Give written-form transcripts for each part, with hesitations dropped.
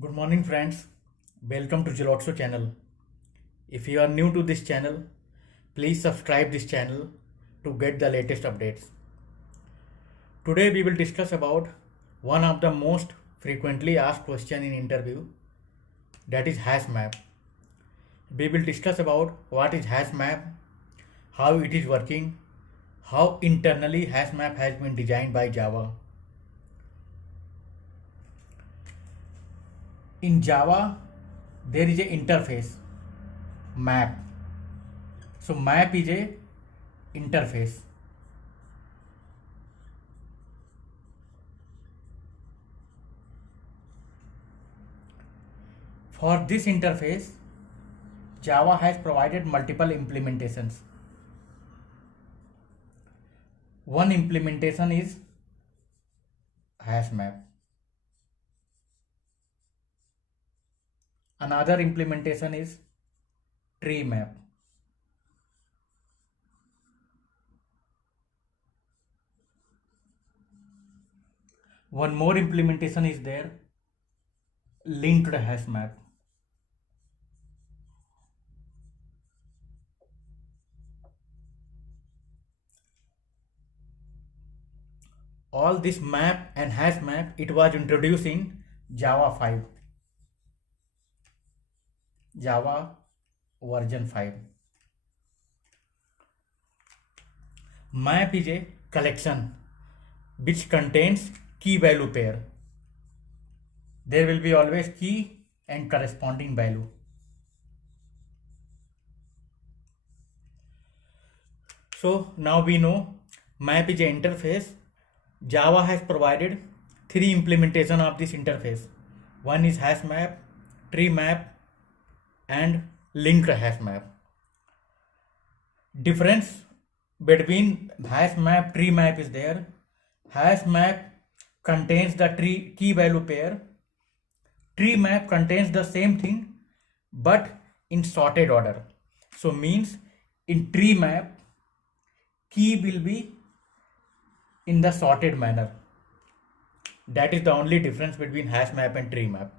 Good morning friends, welcome to Gelotso channel. If you are new to this channel, please subscribe this channel to get the latest updates. Today we will discuss about one of the most frequently asked question in interview, that is hash map. We will discuss about what is hash map, how it is working, how internally hash map has been designed by Java. In Java, there is a interface map. So map is a interface. For this interface, Java has provided multiple implementations. One implementation is hash map. Another implementation is tree map. One more implementation is there, linked hash map. All this map and hash map, it was introduced in Java 5. Java version 5. Map is a collection which contains key value pair. There will be always key and corresponding value. So now we know map is an interface. Java has provided three implementation of this interface. One is hash map, tree map, and linked hash map. Difference between hash map, tree map is there. Hash map contains the tree key value pair. Tree map contains the same thing but in sorted order. So means in tree map, key will be in the sorted manner. That is the only difference between hash map and tree map.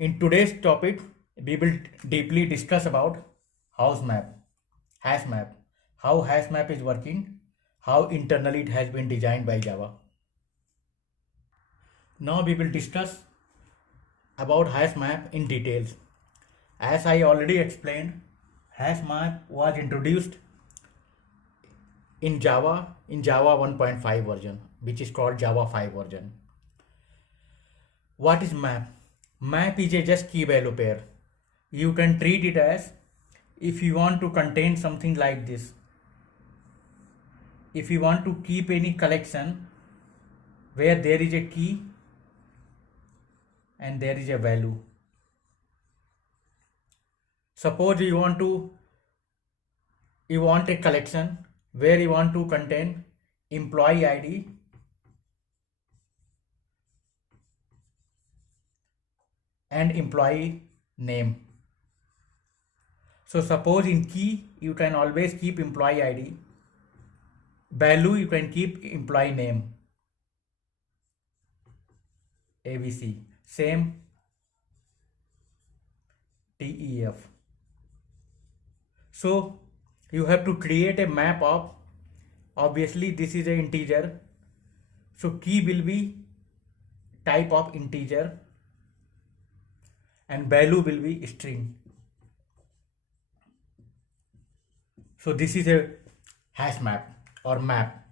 In today's topic, we will deeply discuss about hash map, how hash map is working, how internally it has been designed by Java. Now we will discuss about hash map in details. As I already explained, hash map was introduced in Java 1.5 version, which is called Java 5 version. What is map? Map is a just key value pair. You can treat it as if you want to contain something like this. If you want to keep any collection where there is a key and there is a value. Suppose you want a collection where you want to contain employee ID and employee name. So suppose in key you can always keep employee ID, value you can keep employee name, ABC, same TEF. So you have to create a map of, obviously this is an integer, so key will be type of integer and value will be string. So this is a hash map or map.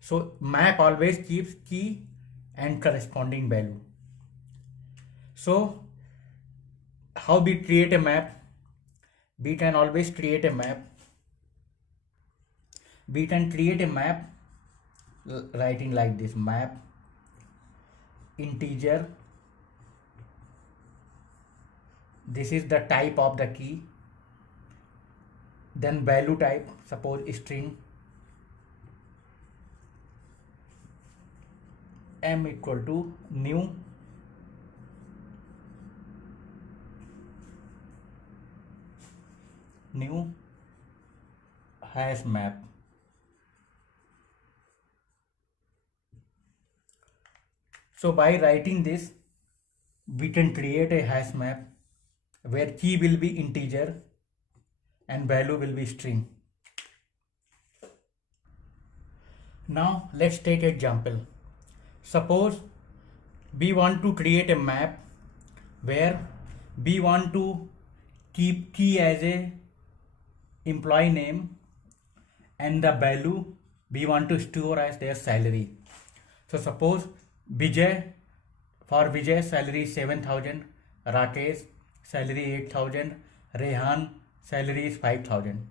So map always keeps key and corresponding value. So how we create a map? We can always create a map. We can create a map writing like this: map integer. This is the type of the key. Then value type, suppose string, m equal to new hash map. So by writing this, we can create a hash map where key will be integer and value will be string. Now let's take example. Suppose we want to create a map where we want to keep key as a employee name and the value we want to store as their salary. So suppose Vijay, for Vijay salary is 7,000, Rakesh salary 8,000, Rehan salary is 5,000.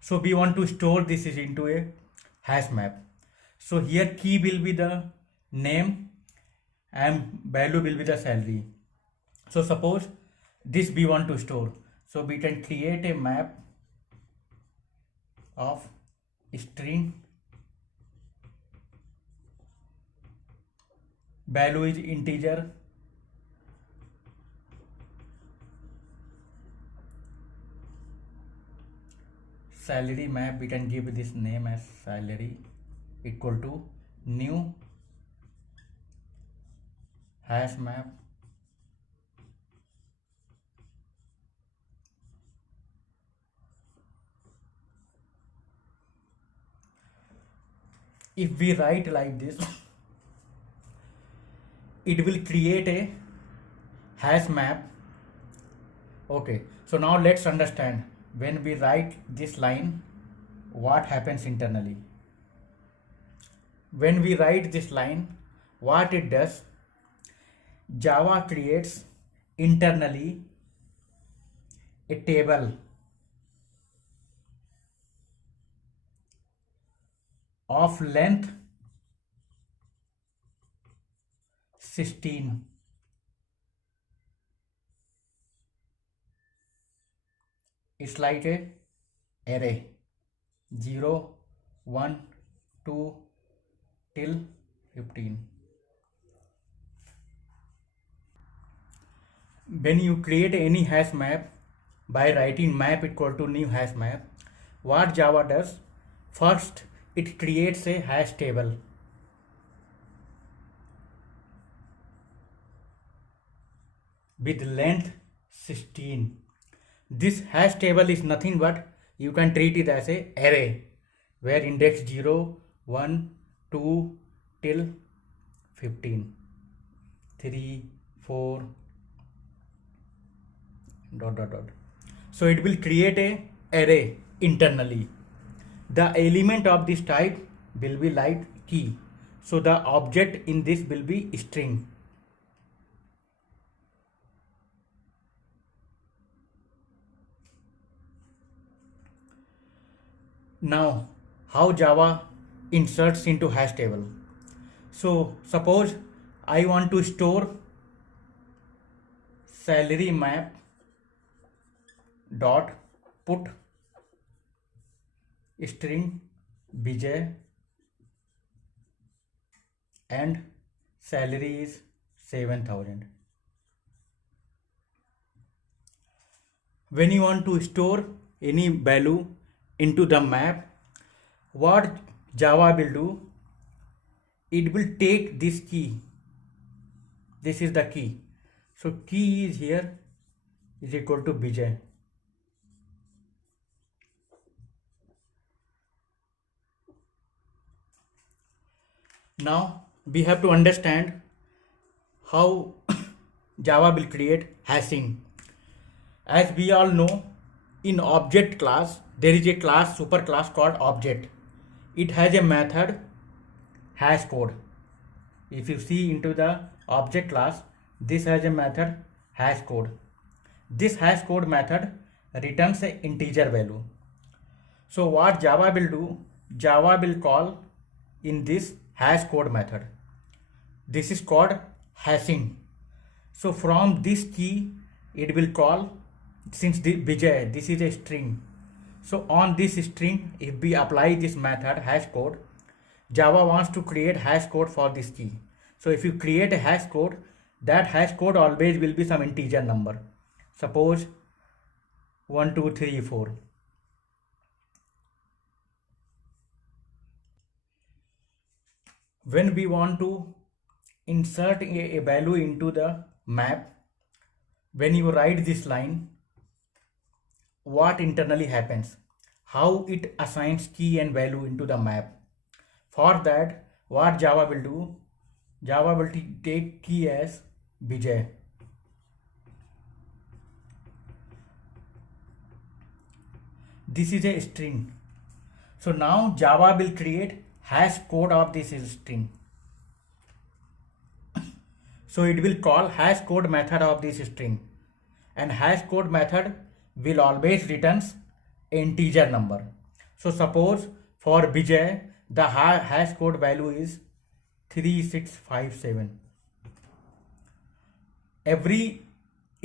So we want to store this is into a hash map. So here key will be the name and value will be the salary. So suppose this we want to store. So we can create a map of string value is integer salary map, we can give this name as salary equal to new hash map if we write like this it will create a hash map. Okay, so now let's understand when we write this line what happens internally. When we write this line, what it does, Java creates internally a table of length 16. It's like a array 0, 1, 2 till 15. When you create any hash map by writing map equal to new hash map, what Java does, first it creates a hash table with length 16. This hash table is nothing but you can treat it as a array where index 0, 1, 2 till 15, 3, 4 dot dot dot. So it will create a array internally. The element of this type will be like key. So the object in this will be string. Now how Java inserts into hash table. So suppose I want to store salary map dot put string Vijay and salary is 7,000. When you want to store any value into the map, what Java will do, it will take this key. This is the key. So key is here is equal to Vijay. Now we have to understand how Java will create hashing. As we all know, in object class there is a class superclass called object. It has a method hash code. If you see into the object class, this has a method hash code. This hash code method returns an integer value. So what Java will do, Java will call in this hash code method. This is called hashing. So from this key it will call, since the Vijay, this is a string. So on this string, if we apply this method hash code, Java wants to create hash code for this key. So if you create a hash code, that hash code always will be some integer number. Suppose 1, 2, 3, 4. When we want to insert a value into the map, when you write this line, what internally happens, how it assigns key and value into the map. For that, what Java will do, Java will take key as Vijay. This is a string. So now Java will create hash code of this string. So it will call hash code method of this string, and hash code method will always returns integer number. So suppose for Vijay the hash code value is 3657. Every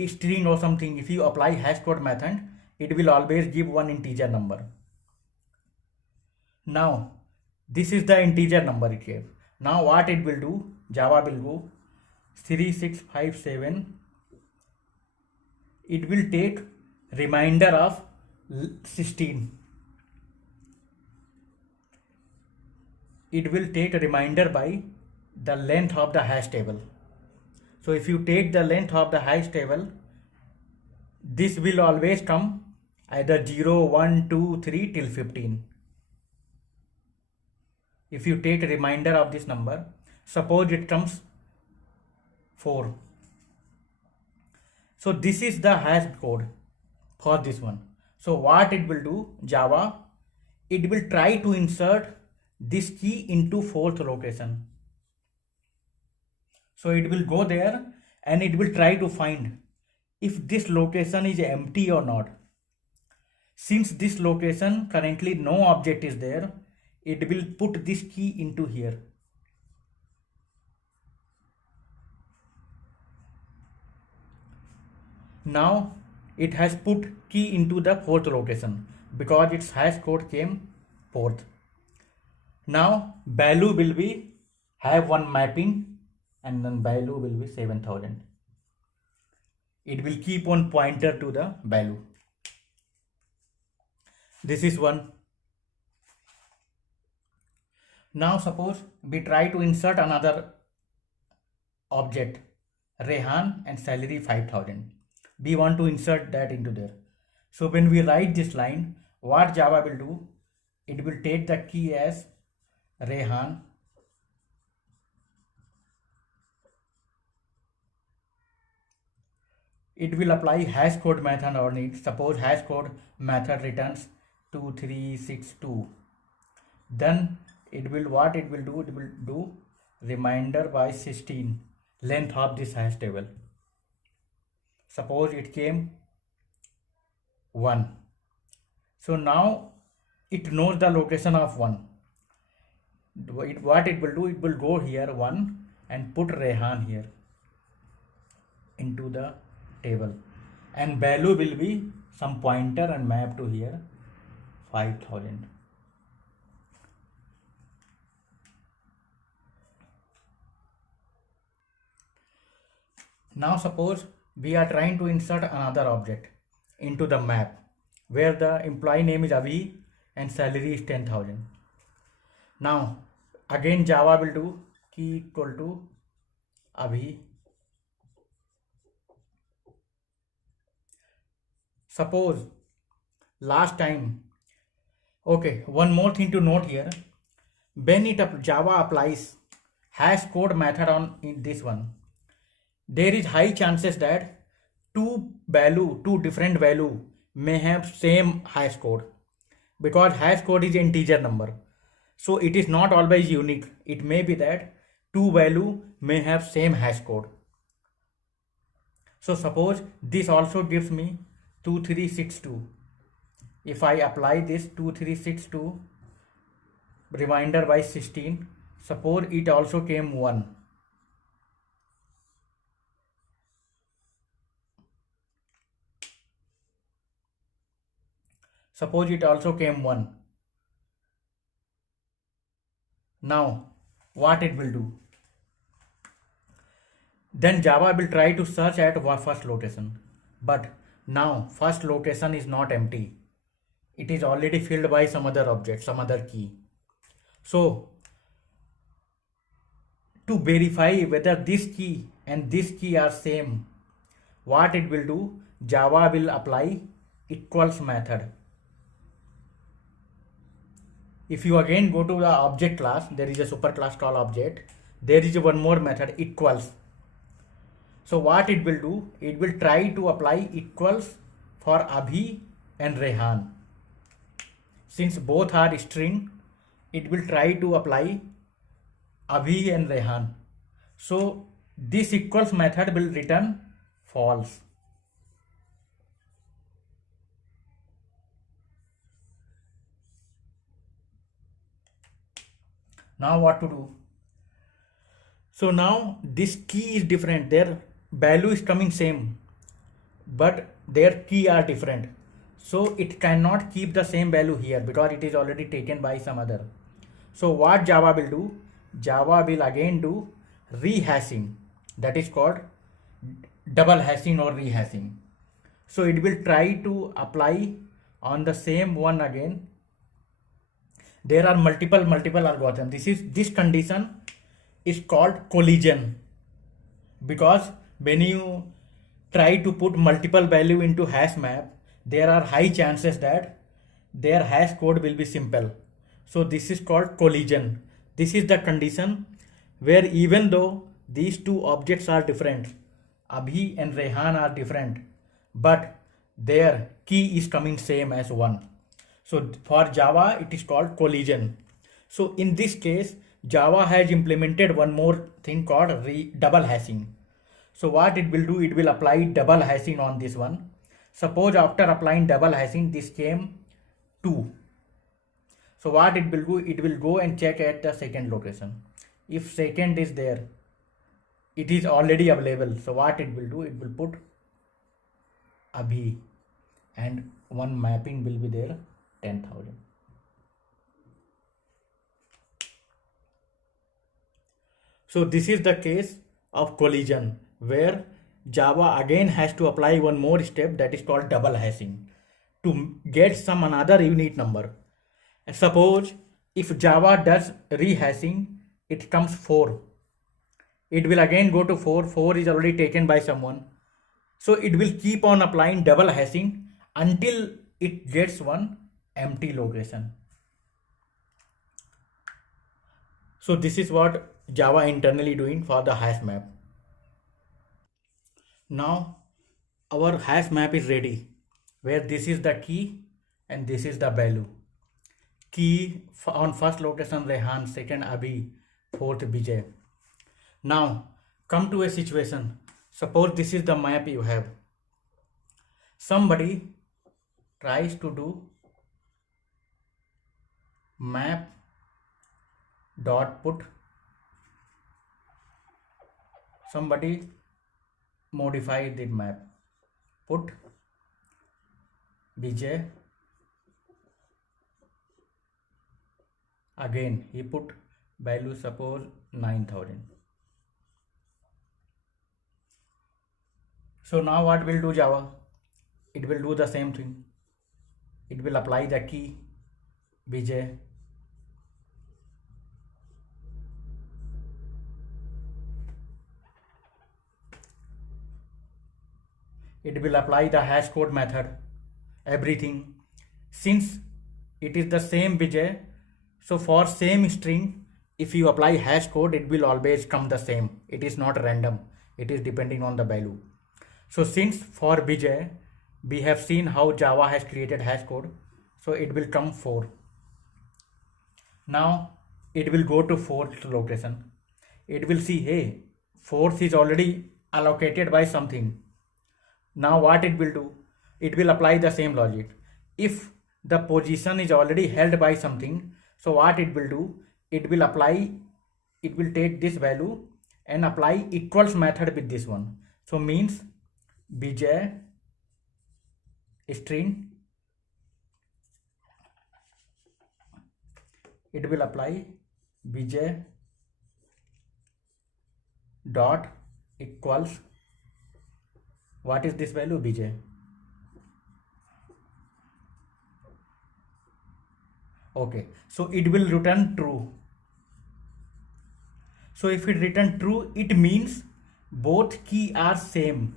string or something, if you apply hash code method, it will always give one integer number. Now this is the integer number it gave. Now what it will do, Java will go 3657, it will take remainder of 16. It will take a remainder by the length of the hash table. So if you take the length of the hash table, this will always come either 0, 1, 2, 3 till 15. If you take a remainder of this number, suppose it comes 4. So this is the hash code for this one. So what it will do, Java, it will try to insert this key into 4th location. So it will go there and it will try to find if this location is empty or not. Since this location currently no object is there, it will put this key into here. Now it has put key into the 4th location because its hash code came 4th. Now value will be have one mapping and then value will be 7000. It will keep on pointer to the value. This is one. Now suppose we try to insert another object, Rehan and salary 5000. We want to insert that into there. So when we write this line, what Java will do, it will take the key as Rehan it will apply hash code method on it. Suppose hash code method returns 2362. Then it will do remainder by 16 length of this hash table. Suppose it came 1. So now it knows the location of 1. What it will do, it will go here 1 and put Rehan here into the table, and value will be some pointer and map to here 5000. Now suppose we are trying to insert another object into the map where the employee name is Avi and salary is 10,000. Now again Java will do key equal to Avi. Suppose last time, okay, one more thing to note here, when Java applies hash code method on in this one, there is high chances that two different value may have same hash code, because hash code is integer number. So it is not always unique. It may be that two value may have same hash code. So suppose this also gives me 2362. If I apply this 2362 remainder by 16, suppose it also came 1. Suppose it also came 1. Now what it will do? Then Java will try to search at first location, but now first location is not empty. It is already filled by some other object, some other key. So to verify whether this key and this key are same, what it will do? Java will apply equals method. If you again go to the object class, there is a super class called object. There is one more method, equals. So what it will do? It will try to apply equals for Abhi and Rehan. Since both are string, it will try to apply Abhi and Rehan. So this equals method will return false. Now what to do? So now this key is different. Their value is coming same, but their key are different. So it cannot keep the same value here because it is already taken by some other. So what Java will do? Java will again do rehashing. That is called double hashing or rehashing. So it will try to apply on the same one again. There are multiple algorithms. This condition is called collision, because when you try to put multiple value into hash map, there are high chances that their hash code will be simple. So this is called collision. This is the condition where even though these two objects are different, Abhi and Rehan are different, but their key is coming same as one. So for Java, it is called collision. So in this case, Java has implemented one more thing called double hashing. So what it will do, it will apply double hashing on this one. Suppose after applying double hashing, this came 2. So what it will do, it will go and check at the second location. If second is there, it is already available. So what it will do, it will put Abhi and one mapping will be there, 10,000. So this is the case of collision where Java again has to apply one more step, that is called double hashing, to get some another unique number. And suppose if Java does rehashing, it comes 4. It will again go to 4. 4 is already taken by someone. So it will keep on applying double hashing until it gets one empty location. So this is what Java internally doing for the hash map. Now our hash map is ready, where this is the key and this is the value. Key on first location Rehan, second Abhi, fourth Bijay. Now come to a situation. Suppose this is the map you have. Somebody tries to do map dot put. Somebody modify the map. Put Bijay. Again he put value, suppose 9,000. So now what will do Java? It will do the same thing. It will apply the key Bijay. It will apply the hash code method, everything. Since it is the same Bijay, so for same string, if you apply hash code, it will always come the same. It is not random. It is depending on the value. So since for Bijay, we have seen how Java has created hash code. So it will come 4. Now it will go to 4th location. It will see, hey, 4th is already allocated by something. Now what it will do? It will apply the same logic. If the position is already held by something, so what it will do? It will take this value and apply equals method with this one. So means Bijay string, it will apply Bijay dot equals, what is this value? Bijay. Okay, so it will return true. So if it return true, it means both key are same.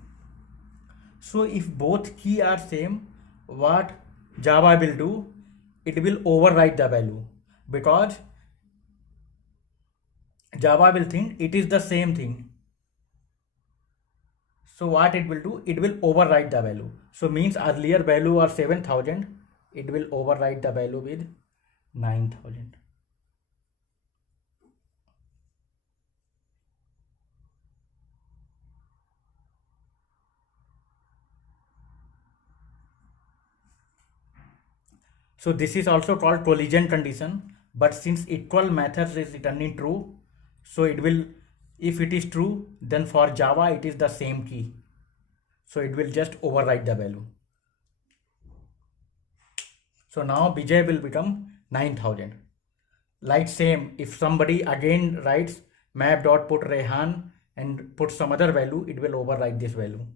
So if both key are same, what Java will do, it will overwrite the value, because Java will think it is the same thing. So what it will do, it will overwrite the value. So means earlier value are 7,000, it will overwrite the value with 9,000. So this is also called collision condition, but since equal methods is returning true, so it will, if it is true, then for Java it is the same key. So it will just overwrite the value. So now Vijay will become 9,000. Like same, if somebody again writes map.put Rehan and put some other value, it will overwrite this value.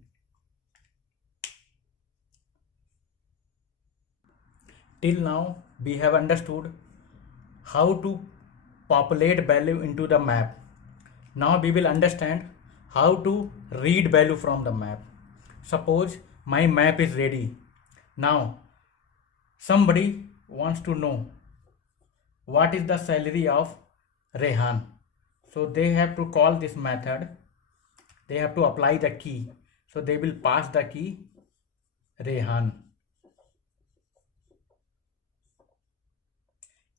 Till now we have understood how to populate value into the map. Now we will understand how to read value from the map. Suppose my map is ready. Now somebody wants to know what is the salary of Rehan. So they have to call this method. They have to apply the key. So they will pass the key Rehan.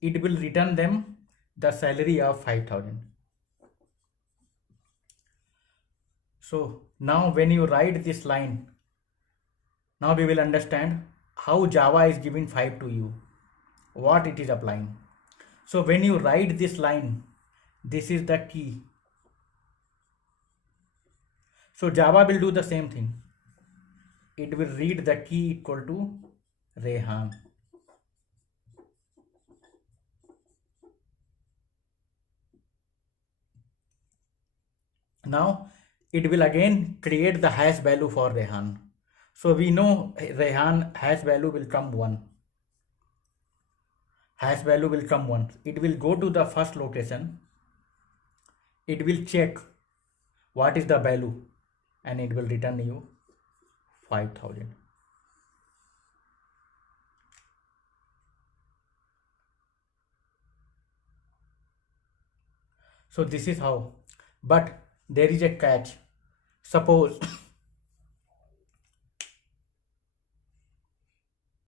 It will return them the salary of 5,000. So now when you write this line, now we will understand how Java is giving 5 to you, what it is applying. So when you write this line, this is the key. So Java will do the same thing. It will read the key equal to Rehan. Now it will again create the hash value for Rehan. So we know Rehan hash value will come 1. Hash value will come 1. It will go to the first location. It will check what is the value and it will return you 5,000. So this is how. But there is a catch. Suppose